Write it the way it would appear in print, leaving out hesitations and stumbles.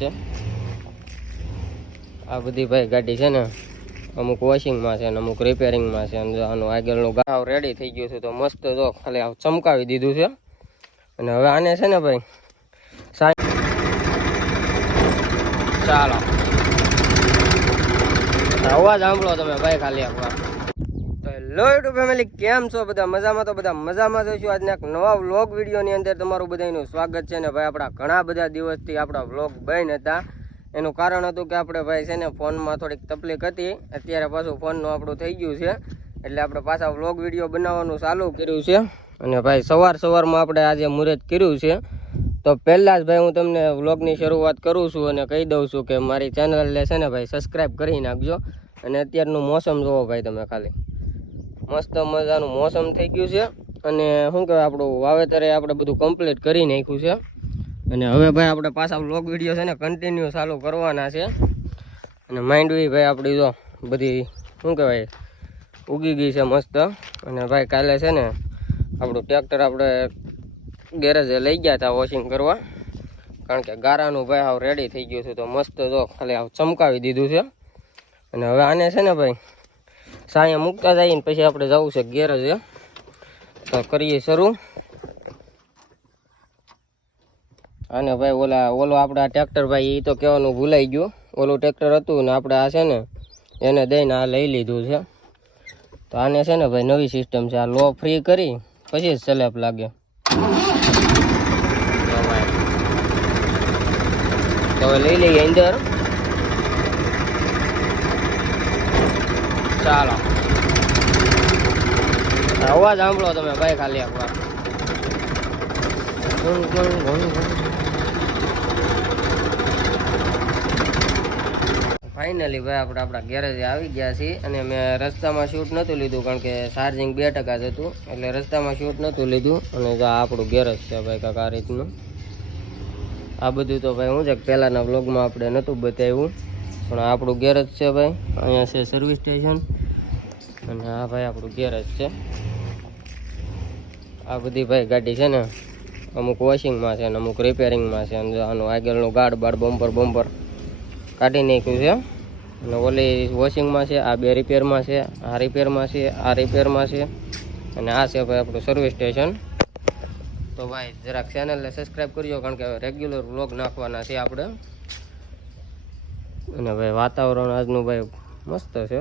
છે. આ બધી ભાઈ ગાડી છે ને અમુક વોશિંગમાં છે અને અમુક રિપેરિંગમાં છે. અને આનું આગળનું ગાવ રેડી થઈ ગયું છે તો મસ્ત જો ખાલી આવ ચમકાવી દીધું છે. અને હવે આને છે ને ભાઈ ચાલો અવાજ સાંભળો તમે ભાઈ ખાલી એકવાર. તો હેલો યુટ્યુબ ફેમિલી, કેમ છો બધા? મજામાં? તો બધા મજામાં જોઈશું. આજના એક નવા વ્લોગ વિડીયોની અંદર તમારું બધાનું સ્વાગત છે. ને ભાઈ આપણા ઘણા બધા દિવસથી આપણા વ્લોગ બંધ હતા. એનું કારણ હતું કે આપણે ભાઈ છે ને ફોનમાં થોડીક તકલીફ હતી. અત્યારે પાછું ફોનનું આપણું થઈ ગયું છે એટલે આપણે પાછા વ્લોગ વિડીયો બનાવવાનું ચાલુ કર્યું છે. અને ભાઈ સવારમાં આપણે આજે મુહૂર્ત કર્યું છે. તો પહેલાં જ ભાઈ હું તમને વ્લોગની શરૂઆત કરું છું અને કહી દઉં છું કે મારી ચેનલને છે ને ભાઈ સબસ્ક્રાઈબ કરી નાખજો. અને અત્યારનું મોસમ જોવો ભાઈ તમે ખાલી, મસ્ત મજાનું મોસમ થઈ ગયું છે. અને શું કહેવાય, આપણું વાવેતરે આપણે બધું કમ્પ્લીટ કરી નાખ્યું છે. અને હવે ભાઈ આપણે પાછા વ્લોગ વિડીયો છે ને કન્ટિન્યુ ચાલુ કરવાના છે. અને માંડવી ભાઈ આપણી જો બધી શું કહેવાય ઉગી ગઈ છે મસ્ત. અને ભાઈ કાલે છે ને આપણું ટ્રેક્ટર આપણે ગેરેજે લઈ ગયા હતા વોશિંગ કરવા, કારણ કે ગારાનું ભાઈ હાવ રેડી થઈ ગયું છે તો મસ્ત જો ખાલી હાવ ચમકાવી દીધું છે. અને હવે આને છે ને ભાઈ સાંયે મૂકતા જઈએ ને પછી આપણે જવું છે ગેરેજે. તો કરીએ શરૂ. અને ભાઈ ઓલો આપણે આ ટ્રેક્ટર ભાઈ એ તો કહેવાનું ભૂલાઈ ગયું. ઓલું ટ્રેક્ટર હતું ને આપણે આ છે ને એને દઈને આ લઈ લીધું છે. તો આને છે ને ભાઈ નવી સિસ્ટમ છે. આ લો ફ્રી કરી પછી જ સ્લેબ લાગે. તો હવે લઈ લઈએ અંદર. ચાલો અવાજ સાંભળો તમે ભાઈ ખાલી એકવાર. ફાઇનલી ભાઈ આપણે આપણા ગેરેજે આવી ગયા છીએ. અને મેં રસ્તામાં શૂટ નહોતું લીધું કારણ કે ચાર્જિંગ 2% જ હતું એટલે રસ્તામાં શૂટ નહોતું લીધું. અને જો આપણું ગેરેજ છે ભાઈ કાંક આ રીતનું. આ બધું તો ભાઈ શું છે કે પહેલાંના વ્લોગમાં આપણે નહોતું બતાવ્યું, પણ આપણું ગેરેજ છે ભાઈ. અહીંયા છે સર્વિસ સ્ટેશન અને આ ભાઈ આપણું ગેરેજ છે. આ બધી ભાઈ ગાડી છે ને અમુક વોશિંગમાં છે અને અમુક રિપેરિંગમાં છે. અને આનું આગળનું ગાર્ડ બમ્પર કાઢી નાખ્યું છે. અને ઓલી વોશિંગમાં છે, આ બે રિપેરમાં છે, આ રિપેરમાં છે, આ રિપેરમાં છે. અને આ છે ભાઈ આપણું સર્વિસ સ્ટેશન. તો ભાઈ જરાક ચેનલને સબસ્ક્રાઈબ કરજો કારણ કે રેગ્યુલર વ્લોગ નાખવાના છે આપણે. અને ભાઈ વાતાવરણ આજનું ભાઈ મસ્ત છે.